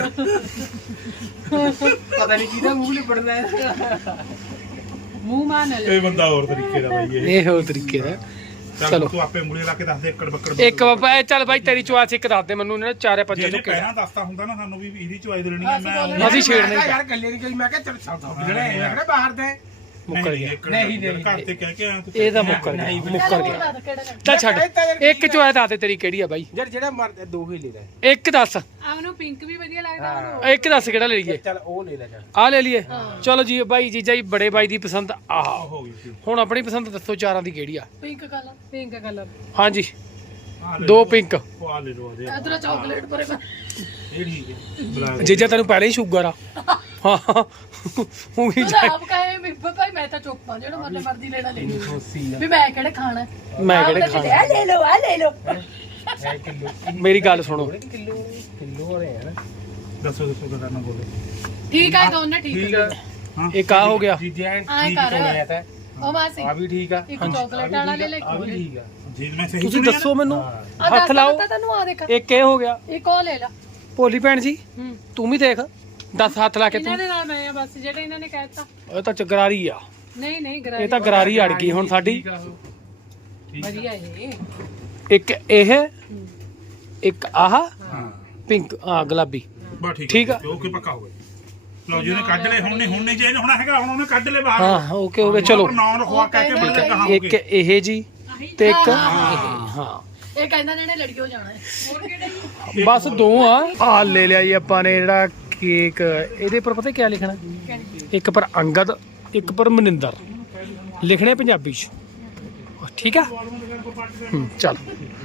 ਪਤਾ ਨਹੀਂ ਕਿਹਦਾ ਮੂੰਹ ਲਿਪੜਨਾ ਹੈ
ਮੂੰਹ ਮਾਨ ਲੈ
ਇਹ ਬੰਦਾ ਹੋਰ ਤਰੀਕੇ ਦਾ ਬਾਈ ਇਹ
ਇਹ ਹੋ ਤਰੀਕੇ ਦਾ
ਚੱਲ
ਚਲੋ।
ਤੂੰ ਆਪੇ ਮੂਲੇ ਲਾ ਕੇ ਦੱਸ ਦੇ ਏਕੜ ਬੱਕੜ
ਇੱਕ ਬਾਬਾ ਇਹ ਚੱਲ ਬਾਈ ਤੇਰੀ ਚੋਇਸ ਇੱਕ ਦੱਸ ਦੇ ਮੈਨੂੰ ਇਹਨੇ ਚਾਰੇ ਪੰਜੇ
ਜਿਹਨੇ
ਤੋਂ ਕਿਹੜਾ
ਪਹਿਲਾਂ ਦੱਸਤਾ ਹੁੰਦਾ ਨਾ ਸਾਨੂੰ ਵੀ ਇਹਦੀ ਚੁਆਈ ਦੇਣੀ ਆ ਮੈਂ
ਅਸੀਂ ਛੇੜਨਾ ਹੀ
ਯਾਰ ਗੱਲੇ ਦੀ ਗਈ ਮੈਂ ਕਿਹਾ ਚੱਲ ਸੌ ਸੌ ਜਿਹੜੇ ਮੈਂ ਕਿਹੜਾ ਬਾਹਰ ਦੇ
ਮੁੱਕਰ ਗਿਆ
ਨਹੀਂ, ਨਹੀਂ,
ਘਰ ਤੇ ਕਹਿ ਕੇ ਆਇਆ ਤੂੰ
ਇਹ ਤਾਂ ਮੁੱਕਰ ਗਿਆ ਮੁੱਕਰ ਗਿਆ ਚੱਲ ਛੱਡ ਇੱਕ ਚੋਇਸ ਦੱਸ ਦੇ ਤੇਰੀ ਕਿਹੜੀ ਆ ਬਾਈ
ਯਾਰ ਜਿਹੜਾ ਮਰ ਦੋ ਹੀ ਲੈ ਲੈ
ਇੱਕ ਦੱਸ
ਆ ਉਹਨੂੰ ਪਿੰਕ ਵੀ ਵਧੀਆ ਲੱਗਦਾ ਉਹਨੂੰ
ਇੱਕ ਦੱਸ ਕਿਹੜਾ ਲੈ ਲਈਏ
ਚੱਲ ਉਹ ਲੈ ਲੈ ਚੱਲ
ਆ ਲੈ ਲਈਏ ਚਲੋ ਜੀ ਬਾਈ ਜੀਜਾ ਜੀ ਬੜੇ ਬਾਈ ਦੀ ਪਸੰਦ ਆਹ
ਹੋ ਗਈ ਸੀ
ਹੁਣ ਆਪਣੀ ਪਸੰਦ ਦੱਸੋ ਚਾਰਾਂ ਦੀ ਕਿਹੜੀ ਆ
ਪਿੰਕ ਕਲਰ ਪਿੰਕ ਕਲਰ
ਹਾਂਜੀ
ਆਹ ਲੈ
ਦੋ
ਲਓ।
ਪਿੰਕ
ਉਹ ਆ ਲੈ ਲੋ ਆ ਦੇ
ਅਦਰਾ ਚਾਕਲੇਟ ਪਰੇ
ਇਹ ਠੀਕ ਹੈ ਬੁਲਾ
ਜੀਜਾ ਤੈਨੂੰ ਪਹਿਲਾਂ ਹੀ ਸ਼ੂਗਰ ਆ ਹਾਂ ਉਹ ਵੀ
ਉਹਦਾ ਆਪ ਕਹੇ ਵੀ ਭਾਈ ਮੈਂ ਤਾਂ ਚੁੱਪ ਆ ਜਿਹੜਾ ਮਰਨੇ ਮਰਦੀ ਲੈਣਾ ਲੈ ਲਈ
ਸੋਸੀ
ਵੀ ਮੈਂ ਕਿਹੜੇ ਖਾਣਾ
ਮੈਂ ਕਿਹੜੇ ਖਾਣਾ
ਆ ਲੈ ਲਓ ਆ ਲੈ ਲਓ
ਹੈ ਕਿਲੋ
ਮੇਰੀ ਗੱਲ ਸੁਣੋ
ਕਿਲੋ ਕਿਲੋ ਵਾਲੇ ਯਾਰ
ਦੱਸੋ ਦੱਸੋ ਕਿਹੜਾ ਨਾ ਬੋਲੇ
ਠੀਕ ਆ ਦੋਨੇ ਠੀਕ ਆ
ਹਾਂ
ਇੱਕ ਆ ਹੋ ਗਿਆ
ਜੀ ਜੈਨ
ਆਏਂ
ਠੀਕ
ਕਰ।
ਹੋਇਆ ਤਾਂ
ਉਹ ਮਾਸੀ
ਆ ਵੀ ਠੀਕ ਆ
ਇੱਕ ਚਾਕਲੇਟ ਵਾਲਾ ਲੈ ਲੈ
ਆ ਵੀ ਠੀਕ ਆ
ਜੀ ਮੈਂ ਸਹੀ
ਤੁਸੀਂ
ਸੁਣਿਆ
ਦੱਸੋ ਮੈਨੂੰ
ਹਾਂ।
ਆ
ਹੱਥ ਲਾਓ
ਤੈਨੂੰ ਆ ਦੇਖ
ਇੱਕ ਇਹ ਹੋ ਗਿਆ
ਇੱਕ ਉਹ ਲੈ ਲਾ
ਭੋਲੀ ਭੈਣ ਜੀ
ਹੂੰ
ਤੂੰ ਵੀ ਦੇਖ ਦਸ ਹੱਥ ਲਾ ਕੇ
ਇਹਨਾਂ
ਤੂੰ
ਦੇ ਨਾਲ ਮੈਂ ਆ ਬਸ ਜਿਹੜੇ ਇਹਨਾਂ ਨੇ ਕਹਿਤਾ
ਇਹ ਤਾਂ ਚਗਰਾਰੀ ਆ
ਨਹੀਂ ਨਹੀਂ
ਇਹ
ਗਰਾਰੀ
ਤਾਂ ਗਰਾਰੀ ਅੜ ਗਈ ਹੁਣ ਸਾਡੀ
ਵਧੀਆ ਇਹ
ਇੱਕ ਇਹ ਇੱਕ ਆਹ
ਹਾਂ
ਪਿੰਕ ਆ ਗੁਲਾਬੀ
ਬਾ ਠੀਕ
ਠੀਕ ਆ।
ਓਕੇ ਪੱਕਾ ਹੋ ਗਿਆ ਲਓ ਜੀ ਉਹਨੇ ਕੱਢ ਲਏ ਹੁਣ ਨਹੀਂ ਹੁਣ ਨਹੀਂ ਚੇਂਜ ਹੋਣਾ ਹੈਗਾ ਹੁਣ ਉਹਨੇ ਕੱਢ ਲਏ ਬਾਹਰ
ਹਾਂ ਓਕੇ ਹੋ ਗਿਆ ਚਲੋ
ਨਾਮ ਰਖਵਾ ਕਹਿ ਕੇ ਬਣ ਕੇ ਕਹਾ ਹੋ
ਇੱਕ ਇਹ ਜੀ ਤੇ ਇੱਕ ਇਹ ਹਾਂ
ਇਹ ਕਹਿੰਦਾ ਨੇ ਲੜੀਓ ਜਾਣਾ ਹੈ
ਹੋਰ ਕਿਹੜੇ
ਬਸ ਦੋ ਆ ਆ ਲੈ ਲਿਆ ਜੀ ਆਪਾਂ ਨੇ ਜਿਹੜਾ ਕੇਕ ਇਹਦੇ ਪਰ ਪਤਾ ਕੀ ਲਿਖਣਾ ਇੱਕ ਪਰ ਅੰਗਦ ਇੱਕ ਪਰ ਮਨਿੰਦਰ ਲਿਖਣੇ ਪੰਜਾਬੀ ਚ ਠੀਕ ਆ ਹੂੰ ਚੱਲ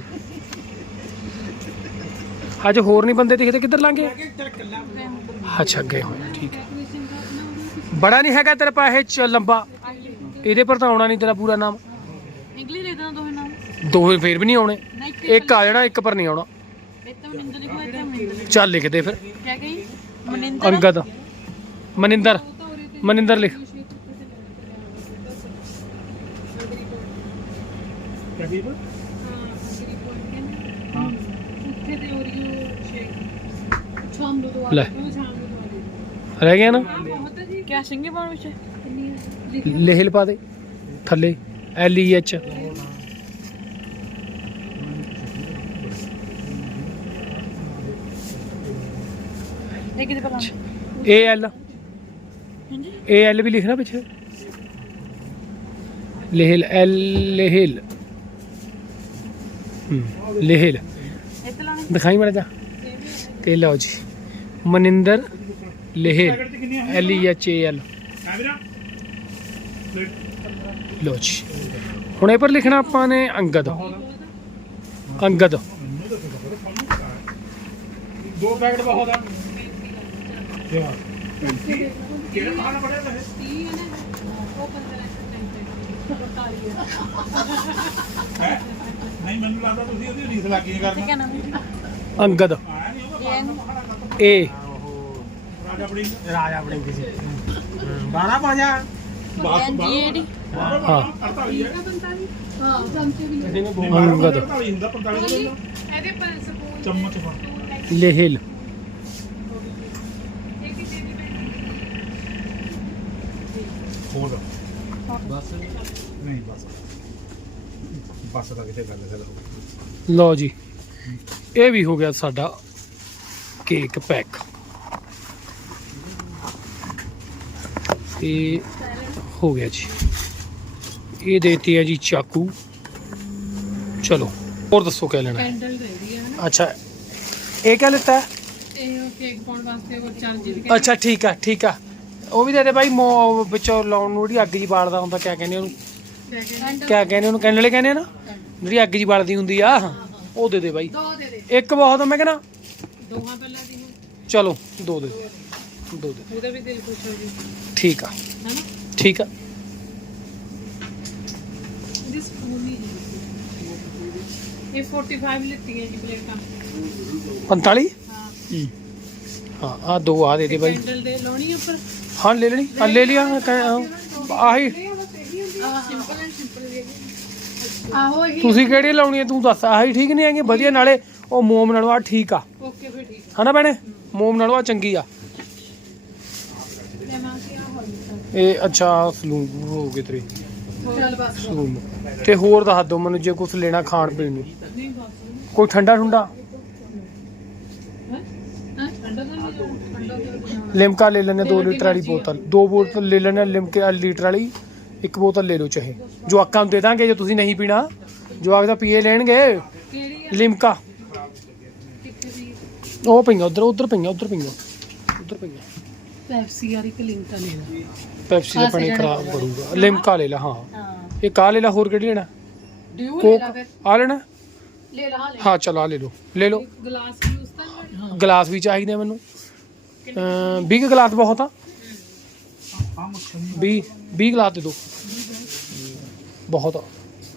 ਅੱਜ ਹੋਰ ਨਹੀਂ ਬੰਦੇ ਦਿਖਦੇ ਕਿੱਧਰ ਲੰਘੇ ਅੱਛਾ ਗਏ ਹੋਏ ਠੀਕ ਹੈ ਬੜਾ ਨਹੀਂ ਹੈਗਾ ਤੇਰੇ ਪਾ ਇਹ ਚ ਲੰਬਾ ਇਹਦੇ ਪਰ ਤਾਂ ਆਉਣਾ ਨਹੀਂ ਤੇਰਾ ਪੂਰਾ ਨਾਮ
ਇੰਗਲਿਸ਼ ਦੇ ਦਾਂ ਦੋਵੇਂ ਨਾਮ
ਦੋਵੇਂ ਫੇਰ ਵੀ ਨਹੀਂ ਆਉਣੇ ਇੱਕ ਆ ਜਾਣਾ ਇੱਕ ਪਰ ਨਹੀਂ ਆਉਣਾ
ਇੱਕ ਤਾਂ ਮਨਿੰਦਰ ਲਿਖੋ ਇੱਕ ਤਾਂ ਮਨਿੰਦਰ
ਚੱਲ ਲਿਖ ਦੇ ਫਿਰ
ਕਿਆ ਕਹੀ ਮਨਿੰਦਰ
ਅੰਗਦ ਮਨਿੰਦਰ ਮਨਿੰਦਰ ਲਿਖ
ਉੱਥੇ ਤੇ ਓਰੀਓ ਸ਼ੇਕ ਸ਼ਾਮ ਨੂੰ ਦਵਾ
ਲੈ
ਉਹ ਸ਼ਾਮ ਨੂੰ ਦਵਾ
ਰਹਿ ਗਿਆ ਨਾ
ਬਹੁਤ ਜੀ ਕਿਆ ਸਿੰਘੇ ਪਾਉਣ ਵਿੱਚ ਕਿੰਨੀ
ਲੇਹਲ ਪਾ ਦੇ ਥੱਲੇ ਐਲ ਈ ਐਚ
ਇਹ ਕਿਤੇ ਪਤਾ
ਏ ਐਲ ਏ ਐਲ ਵੀ ਲਿਖਣਾ ਪਿੱਛੇ ਲੇਹਲ ਐਲ ਲੇਹਲ ਹੂੰ ਲੇਹਲ
ਇੱਥੇ ਲਾਣੇ
ਦਿਖਾਈ ਮੜਾ ਜਾ ਤੇ ਲਓ ਜੀ Maninder Lehal L E H A L ਲਓ ਜੀ ਹੁਣ ਇਹ ਪਰ ਲਿਖਣਾ ਆਪਾਂ ਨੇ ਅੰਗਦ ਅੰਗਦ
ਦੋ ਪੈਕਟ ਬਹੁਤ ਆ ਕਿਹੜਾ ਖਾਣਾ ਬੜਿਆ ਹੈ ਨਹੀਂ ਮੈਨੂੰ ਲੱਗਦਾ ਤੁਸੀਂ ਉਹਦੀ ਰੀਸ ਲੱਗੀ ਕਰਨਾ
ਅੰਗਦ
ਆਇਆ ਨਹੀਂ ਹੋਗਾ
ਏ
ਰਾਜਾ ਬੜੀ
ਰਾਜਾ ਬਣੀ ਕਿਸੇ ਬਾਰਾਂ ਪੰਜਾ
ਬਾਸ
ਜੀਡੀ
ਹਾਂ
ਅੜਤਾਲੀ ਹੈ
ਹਾਂ ਚਮਚੇ ਵੀ
ਕਿਸੇ ਨੇ
ਨਹੀਂ ਬਾਰਾਂ
ਅੰਗਦ।
ਅੜਤਾਲੀ ਹੁੰਦਾ ਪੰਤਾਲੀ ਦਾ
ਇਹਦੇ ਪਰ ਸਪੂਨ
ਚਮਚ ਫੜ
ਲੇਹਲ
ਹੋਰ ਬਸ ਨਹੀਂ ਬਸ ਬਸ ਦਾ ਕਿਤੇ ਗੱਲ ਗੱਲ ਹੋ
ਲਓ ਜੀ ਇਹ ਵੀ ਹੋ ਗਿਆ ਸਾਡਾ ਕੇਕ ਪੈਕ ਇਹ ਹੋ ਗਿਆ ਜੀ ਇਹ ਦੇਤੀ ਹੈ ਜੀ ਚਾਕੂ ਚਲੋ ਹੋਰ ਦੱਸੋ ਕਿਆ ਲੈਣਾ ਹੈ?
ਕੈਂਡਲ ਦੇ ਰਹੀ ਹੈ ਨਾ
ਅੱਛਾ ਇਹ ਕਿਆ ਲਿੱਤਾ ਹੈ
ਇਹ ਉਹ ਕੇਕ ਪਾਉਣ ਵਾਸਤੇ ਉਹ ਚਾਰਜਰ ਦੀ
ਅੱਛਾ ਠੀਕ ਆ ਠੀਕ ਆ ਉਹ ਵੀ ਦੇ ਦੇ ਬਾਈ ਮੋ ਵਿੱਚੋਂ ਲਾਉਣ ਨੂੰ ਜਿਹੜੀ ਅੱਗ ਜੀ ਬਾਲਦਾ ਹੁੰਦਾ ਕਿਆ ਕਹਿੰਦੇ ਉਹਨੂੰ ਕਿਆ ਕਹਿੰਦੇ ਉਹਨੂੰ ਕੈਂਡਲ ਕਹਿੰਦੇ ਆ ਨਾ ਜਿਹੜੀ ਅੱਗ ਜੀ ਬਾਲਦੀ ਹੁੰਦੀ ਆ ਉਹ ਦੇ ਦੇ ਬਾਈ
ਦੋ ਦੇ ਦੇ
ਇੱਕ ਬਹੁਤ ਆ ਮੈਂ ਕਹਿੰਦਾ
ਦੋਹਾਂ ਪਹਿਲਾਂ ਦੀ ਹੈ
ਚਲੋ ਦੋ ਦੇ ਦੋ ਦੇ
ਉਹਦਾ ਵੀ ਦਿਲ ਖੁਸ਼ ਹੋ ਜੂ
ਠੀਕ ਆ
ਹੈਨਾ
ਠੀਕ ਆ
ਇਹਦੀ ਸਪੂਨ ਨਹੀਂ ਇਹ ਪੈਂਤਾਲੀ ਲਿੱਤੀ ਹੈ ਜੀ ਪਲੇਟਾਂ
ਪੰਤਾਲੀ
ਹਾਂ
ਹਾਂ ਆ ਦੋ ਆ ਦੇ ਦੇ ਬਾਈ
ਕੈਂਡਲ ਦੇ ਲਾਉਣੀ ਉੱਪਰ
ਹਾਂ ਲੈ ਲੈਣੀ ਆ ਲੈ ਲਿਆ ਆਹੀ
ਸਿੰਪਲ ਐਂਡ ਸਿੰਪਲ ਆਹੋ ਇਹ
ਤੁਸੀਂ ਕਿਹੜੀ ਲਾਉਣੀ ਹੈ ਤੂੰ ਦੱਸ ਆਹੀ ਠੀਕ ਨਹੀਂ ਹੈਗੀ ਵਧੀਆ ਨਾਲੇ ਉਹ ਮੋਮ ਨਾਲੋਂ ਆ ਠੀਕ ਆ
ਓਕੇ ਫਿਰ ਠੀਕ
ਹਨਾ ਭੈਣੇ ਮੋਮ ਨਾਲੋਂ ਆ ਚੰਗੀ ਆ
ਲੈ ਮੈਂ ਕਿ ਆ ਹੋਈ
ਇਹ ਅੱਛਾ ਸਲੂਨ ਹੋ ਗਏ ਤੇਰੇ
ਚੱਲ ਬਸ
ਸਲੂਨ ਤੇ ਹੋਰ ਦੱਸ ਦੋ ਮੈਨੂੰ ਜੇ ਕੁਝ ਲੈਣਾ ਖਾਣ ਪੀਣ ਨੂੰ
ਨਹੀਂ ਬਸ
ਕੋਈ ਠੰਡਾ ਠੁੰਡਾ
ਹੈ ਠੰਡਾ ਤਾਂ ਨਹੀਂ ਠੰਡਾ ਤਾਂ
ਲਿਮਕਾ ਲੈ ਲੈਣੇ ਦੋ ਲੀਟਰ ਵਾਲੀ ਬੋਤਲ ਦੋ ਬੋਤਲ ਲੈ ਲੈਣੇ ਲਿਮਕੇ ਵਾਲੀ ਲੀਟਰ ਵਾਲੀ ਇੱਕ ਬੋਤਲ ਲੈ ਲਓ ਚਾਹੇ ਜਵਾਕਾਂ ਨੂੰ ਦੇ ਦਾਂਗੇ ਜੇ ਤੁਸੀਂ ਨਹੀਂ ਪੀਣਾ ਜਵਾਕ ਤਾਂ ਪੀਏ ਲੈਣਗੇ
ਕਿਹੜੀ ਆ
ਲਿਮਕਾ
ਕਿੱਥੇ ਦੀ
ਉਹ ਪਈਆਂ ਉਧਰ ਉਧਰ ਪਈਆਂ ਉਧਰ ਪਈਆਂ ਉਧਰ ਪਈਆਂ
ਪੈਪਸੀ ਯਾਰ ਇੱਕ ਲਿੰਕ ਤਾਂ ਲੈ ਲੈ
ਪੈਪਸੀ ਦਾ ਪਾਣੀ ਖਰਾਬ ਕਰੂਗਾ ਲਿਮਕਾ ਲੈ ਲੈ ਹਾਂ
ਹਾਂ
ਇਹ ਕਾ ਲੈ ਲੈ ਹੋਰ ਕਿਹੜੀ ਲੈਣਾ
ਡਿਊ ਲੈ
ਕੋਕ
ਲਾ ਫਿਰ
ਆ ਲੈਣਾ
ਲੈ ਲਾ ਲੈ
ਹਾਂ ਚਲੋ ਆ ਲੈ ਲਓ ਲੈ ਲਓ
ਗਲਾਸ ਵੀ ਉਸ ਤਾਂ
ਗਲਾਸ ਵੀ ਚਾਹੀਦੇ ਆ ਮੈਨੂੰ ਵੀਹ ਕੁ ਗਲਾਸ ਬਹੁਤ ਆ ਵੀਹ ਵੀਹ ਗਲਾਸ ਦੇ ਦਿਓ ਬਹੁਤ ਆ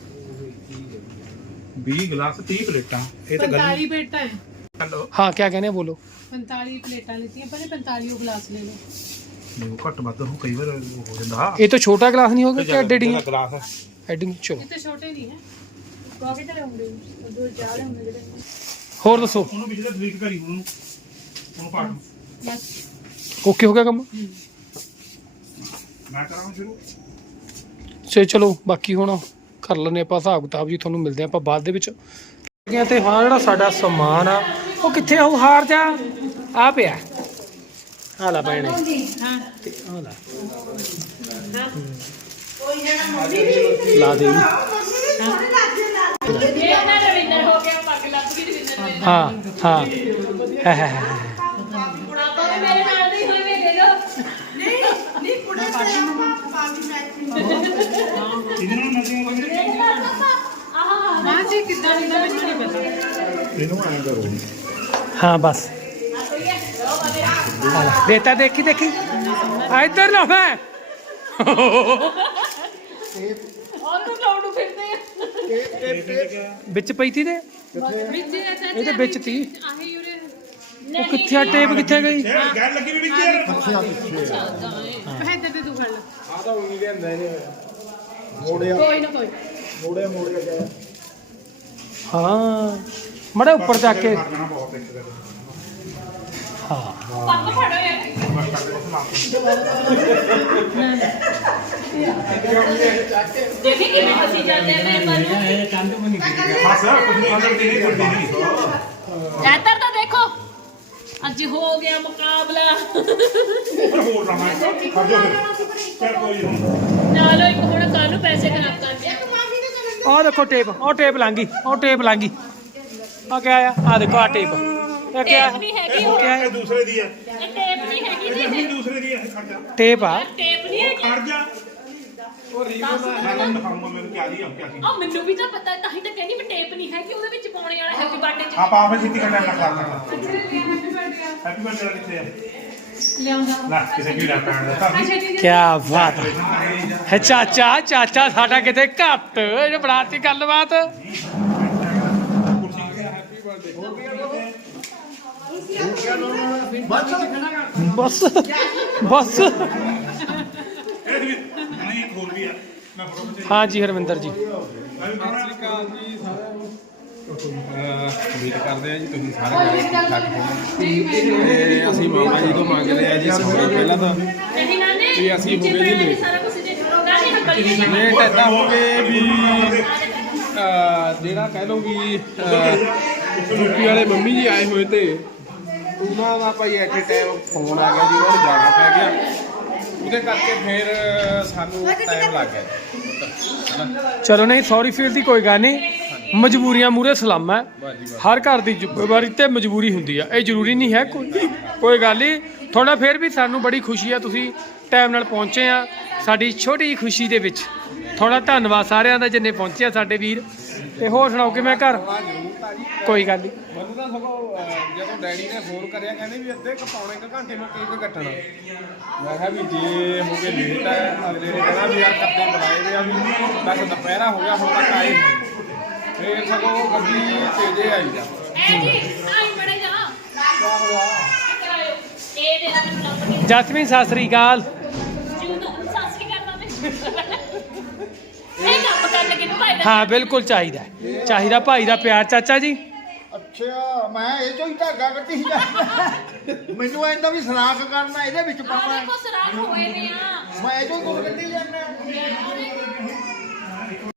ਵੀਹ ਗਲਾਸ ਤੀਹ ਪਲੇਟਾਂ ਇਹ ਤਾਂ ਗੱਲ
ਪੰਤਾਲੀ ਪਲੇਟਾਂ ਹੈ
ਹੈਲੋ
ਹਾਂ ਕਿਆ ਕਹਿੰਦੇ ਆ ਬੋਲੋ
ਪੰਤਾਲੀ ਪਲੇਟਾਂ ਲਿੱਤੀਆਂ ਪਰ ਪੰਤਾਲੀ ਉਹ ਗਲਾਸ ਲੈ ਲਓ
ਨਹੀਂ ਘੱਟ ਵੱਧ ਨੂੰ ਕਈ ਵਾਰ ਉਹ ਹੋ ਜਾਂਦਾ
ਇਹ ਤਾਂ ਛੋਟਾ ਗਲਾਸ ਨਹੀਂ ਹੋਗਾ ਕਿ ਐਡੇ ਡੀ
ਗਲਾਸ ਹੈ
ਐਡੀ ਚਲੋ
ਇੱਥੇ ਛੋਟੇ ਨਹੀਂ ਹੈ ਕਾਕੇ ਤੇ ਹੋਣਗੇ ਦੋ ਚਾਰ ਹੋਣਗੇ ਜਿਹੜੇ
ਹੋਰ ਦੱਸੋ
ਉਹਨੂੰ ਪਿਛਲੇ ਤਰੀਕ ਕਰੀ ਉਹਨੂੰ ਉਹਨੂੰ ਪਾੜ
ਓਕੇ ਹੋ ਗਿਆ ਕੰਮ
ਮੈਂ ਕਰਾਂ ਸ਼ੁਰੂ
ਸੇ ਚਲੋ ਬਾਕੀ ਹੁਣ ਕਰ ਲੈਂਦੇ ਆਪਾਂ ਹਿਸਾਬ ਕਿਤਾਬ ਜੀ ਤੁਹਾਨੂੰ ਮਿਲਦੇ ਆਪਾਂ ਬਾਅਦ ਦੇ ਵਿੱਚ ਤੇ ਹਾਂ ਜਿਹੜਾ ਸਾਡਾ ਸਮਾਨ ਆ ਉਹ ਕਿੱਥੇ ਆ ਉਹ ਹਾਰ ਜਾ ਆ ਪਿਆ ਆ ਲੈ ਭੈਣੇ ਤੇ ਆ ਲੈ ਲਾ ਦੇ ਹਾਂ ਹਾਂ ਹੈ ਹੈ ਹੈ
ਇਹਦੇ ਨਾਲ ਮੈਚਿੰਗ ਹੋਵੇ
ਮਾਂ ਜੀ ਕਿੱਦਾਂ ਦੀ ਮੈਨੂੰ ਨਹੀਂ ਪਤਾ
ਇਹਨੂੰ ਐਂ ਕਰੋ
ਹਾਂ ਬਸ ਆ ਲੈ ਦੇਤਾ ਦੇਖੀ ਦੇਖੀ ਆ ਇੱਧਰ ਨਾ ਮੈਂ
ਉਹਨੂੰ ਲਾਉਣੂ ਫਿਰਦੇ ਆ
ਵਿੱਚ ਪਈ ਤੀ ਤੇ
ਵਿੱਚ
ਇਹਦੇ ਵਿੱਚ ਤੀ
ਆਹੀ ਉਰੇ
ਉਹ ਕਿੱਥੇ ਆ ਟੇਪ ਕਿੱਥੇ ਗਈ
ਇਹ ਗੱਲ ਲੱਗੀ ਵੀ ਵਿੱਚ ਯਾਰ
ਪਹਿਲੇ ਤੇ ਤੂੰ ਫੜ ਲੈ
ਆ ਤਾਂ ਉਹੀ ਲਿਆਂਦਾ ਇਹਨੇ
ਕੋਈ ਨਾ ਕੋਈ
ਮੋੜਿਆ ਮੋੜਿਆ ਗਿਆ
ਹਾਂ ਮੜਾ ਉੱਪਰ ਜਾ ਕੇ
ਕਰਨਾ ਬਹੁਤ ਇੱਕ ਦਾ
ਹਾਂ
ਪੰਗ ਫੜੋ ਯਾਰ ਦੇਖੀ ਕਿਵੇਂ ਫਸੀ ਜਾਂਦੇ ਨੇ ਪਰ
ਬਸ ਕੁਝ ਨਹੀਂ ਅੰਦਰ ਤੇ ਨਹੀਂ ਵੱਡੀ ਨਹੀਂ
ਇੱਧਰ ਤਾਂ ਦੇਖੋ ਅੱਜ ਹੋ ਗਿਆ ਮੁਕਾਬਲਾ
ਹੋਰ ਨਾ ਮੈਂ ਕਰ ਦੋ ਫਿਰ ਕੋਈ ਨਹੀਂ
ਨਾਲੋ ਇੱਕ ਹੁਣ ਕਾਹਨੂੰ ਪੈਸੇ ਖਰਾਬ ਕਰਦੇ ਆ
ਆਹ ਦੇਖੋ ਟੇਪ ਉਹ ਟੇਪ ਲਾਂਗੀ ਉਹ ਟੇਪ ਲਾਂਗੀ ਆ ਕਿਆ ਆ ਆ ਦੇਖੋ ਆ ਟੇਪ ਇਹ ਕਿਆ
ਟੇਪ ਨਹੀਂ ਹੈਗੀ
ਇਹ
ਕਿਆ
ਇਹ ਦੂਸਰੇ ਦੀ ਹੈ
ਇਹ ਟੇਪ ਨਹੀਂ ਹੈਗੀ
ਇਹ
ਜੀ
ਵੀ ਦੂਸਰੇ ਦੀ ਹੈ ਖੜ ਜਾ
ਟੇਪ ਆ
ਟੇਪ ਨਹੀਂ ਹੈਗੀ
ਖੜ ਜਾ ਉਹ ਰੀਵਨ ਮੈਂ ਤੁਹਾਨੂੰ ਦਿਖਾਉਂਗਾ ਮੈਨੂੰ ਕਿਆ ਦੀ ਆ ਕਿਆ ਸੀ
ਆ ਮੈਨੂੰ ਵੀ ਤਾਂ ਪਤਾ ਤਾਂ ਹੀ ਤਾਂ ਕਹਿੰਦੀ ਮੈਂ ਟੇਪ ਨਹੀਂ ਹੈਗੀ ਉਹਦੇ ਵਿੱਚ ਪਾਉਣੇ ਵਾਲਾ ਹੈਪੀ ਬਰਥਡੇ ਚ
ਆਪਾਂ ਆਪੇ ਛੇਤੀ ਕਰਨਾ ਨਾ ਖਰਾਬ ਕਰਨਾ ਹੈਪੀ ਬਰਥਡੇ ਕਿੱਥੇ ਆ
ਲਿਆਉਂਦਾ
ਲੈ ਕਿਸੇ ਵੀ ਰੱਖ ਪੈਣ ਦਾ ਤਾਂ
ਕਿਆ ਬਾਤ ਹੈ ਚਾਚਾ ਚਾਚਾ ਸਾਡਾ ਕਿਤੇ ਘੱਟ ਇਹ ਬਣਾਤੀ ਗੱਲਬਾਤ ਬਸ ਬਸ
ਇਹ ਵੀ ਨਹੀਂ ਇੱਕ ਹੋਰ ਵੀ ਆ ਮੈਂ ਫੋਟੋ ਖਿੱਚ
ਹਾਂ ਜੀ ਹਰਵਿੰਦਰ ਜੀ
ਮੈਂ ਵੀ ਬਣਾਉਣਾ।
ਉਮੀਦ ਕਰਦੇ ਆ ਜੀ ਤੁਸੀਂ ਸਾਰੇ ਜਣੇ ਠੀਕ ਠਾਕ ਹੋਵੋਗੇ ਤੇ ਅਸੀਂ ਮਾਮਾ ਜੀ ਤੋਂ ਮੰਗਦੇ ਆ ਜੀ ਸਪੋਰਟ ਪਹਿਲਾਂ ਤਾਂ
ਨਹੀਂ ਨਾਨੇ
ਵੀ ਅਸੀਂ ਹੋ ਗਏ ਜੀ ਲੇਟ
ਸਾਰਾ ਕੁਝ ਜੇ ਹੋਗਾ ਨਹੀਂ ਹੱਕਲੀ
ਲੇਟ ਏਦਾਂ ਹੋ ਗਏ ਵੀ ਅਹ, ਜਿਹੜਾ ਕਹਿ ਲਓ ਵੀ ਅਹ, ਯੂਪੀ ਵਾਲੇ ਮੰਮੀ ਜੀ ਆਏ ਹੋਏ ਤੇ ਉਹਨਾਂ ਦਾ ਭਾਈ ਐਟ ਟਾਈਮ ਫੋਨ ਆ ਗਿਆ ਜੀ ਉਹਨਾਂ ਨੂੰ ਜਾਣਾ ਪੈ ਗਿਆ ਉਹਦੇ ਕਰਕੇ ਫਿਰ ਸਾਨੂੰ ਟਾਈਮ ਲੱਗ ਗਿਆ ਹਨਾ
ਚਲੋ ਨਹੀਂ ਸੌਰੀ ਫੀਲ ਦੀ ਕੋਈ ਗੱਲ ਨਹੀਂ ਮਜਬੂਰੀਆਂ ਮੂਰੇ ਸਲਾਮ ਹੈ ਹਰ ਘਰ ਦੀ ਜ਼ਿੰਮੇਵਾਰੀ ਤੇ ਮਜਬੂਰੀ ਹੁੰਦੀ ਆ ਇਹ ਜ਼ਰੂਰੀ ਨਹੀਂ ਹੈ ਕੋਈ ਕੋਈ ਗੱਲ ਨਹੀਂ ਥੋੜਾ ਫਿਰ ਵੀ ਸਾਨੂੰ ਬੜੀ ਖੁਸ਼ੀ ਆ ਤੁਸੀਂ ਟਾਈਮ ਨਾਲ ਪਹੁੰਚੇ ਆ ਸਾਡੀ ਛੋਟੀ ਜਿਹੀ ਖੁਸ਼ੀ ਦੇ ਵਿੱਚ ਥੋੜਾ ਧੰਨਵਾਦ ਸਾਰਿਆਂ ਦਾ ਜਿੰਨੇ ਪਹੁੰਚੇ ਆ ਸਾਡੇ ਵੀਰ ਤੇ ਹੋਰ ਸੁਣਾਓ ਕਿਵੇਂ ਘਰ ਕੋਈ ਗੱਲ ਨਹੀਂ
ਮੈਨੂੰ ਤਾਂ ਸਗੋਂ ਅਹ, ਜਦੋਂ ਡੈਡੀ ਨੇ ਫੋਨ ਕਰਿਆ ਕਹਿੰਦੇ ਵੀ ਅੱਧੇ ਕੁ ਪੌਣੇ ਕੁ ਘੰਟੇ ਨੂੰ ਕੇਕ ਕੱਟਣਾ ਮੈਂ ਕਿਹਾ ਵੀ ਜੇ ਹੋ ਗਏ ਲੇਟ ਹੈ ਅਗਲੇ ਨੇ ਕਹਿਣਾ ਵੀ ਯਾਰ ਕੱਦੇ ਬੁਲਾਏ ਵੇ ਆ ਵੀ ਬਸ ਦੁਪਹਿਰਾ ਹੋ ਗਿਆ ਹੁਣ ਤੱਕ ਆਏ ਨਹੀਂ ਫੇਰ ਸਗੋਂ ਗੱਡੀ ਤੇਜੇ ਆਈ ਜਾ
ਐ ਜੀ ਆਈ ਬੜੇ ਜਾ ਕਰਾਇਓ ਇਹ ਦੇ ਦਾ ਮੈਨੂੰ ਲੱਭ
ਜਸਮੀਨ ਸਤਿ ਸ੍ਰੀ ਅਕਾਲ
ਕੇ ਜੂਨ ਸਾਸਰੀ ਕਰਦਾ ਮੈਂ ਇਹ ਕੰਮ ਕਰਨ ਲੱਗੇ ਨੂੰ ਭਾਈ
ਹਾਂ ਬਿਲਕੁਲ ਚਾਹੀਦਾ ਹੈ। ਚਾਹੀਦਾ ਭਾਈ ਦਾ ਪਿਆਰ ਚਾਚਾ ਜੀ
ਅੱਛਾ ਮੈਂ ਇਹ ਚੋਂ ਹੀ ਧਾਗਾ ਕੱਢੀ ਜਾਂਦਾ ਮੈਨੂੰ ਇਹਦਾ ਵੀ ਸਰਾਖ ਕਰਨਾ ਇਹਦੇ ਵਿੱਚ
ਆ
ਪਾਉਣਾ
ਦੇਖੋ ਸਰਾਖ ਹੋਏ ਨੇ ਆ
ਮੈਂ ਇਹ ਚੋਂ ਹੀ ਕੁਝ ਕੱਢੀ ਜਾਂਦਾ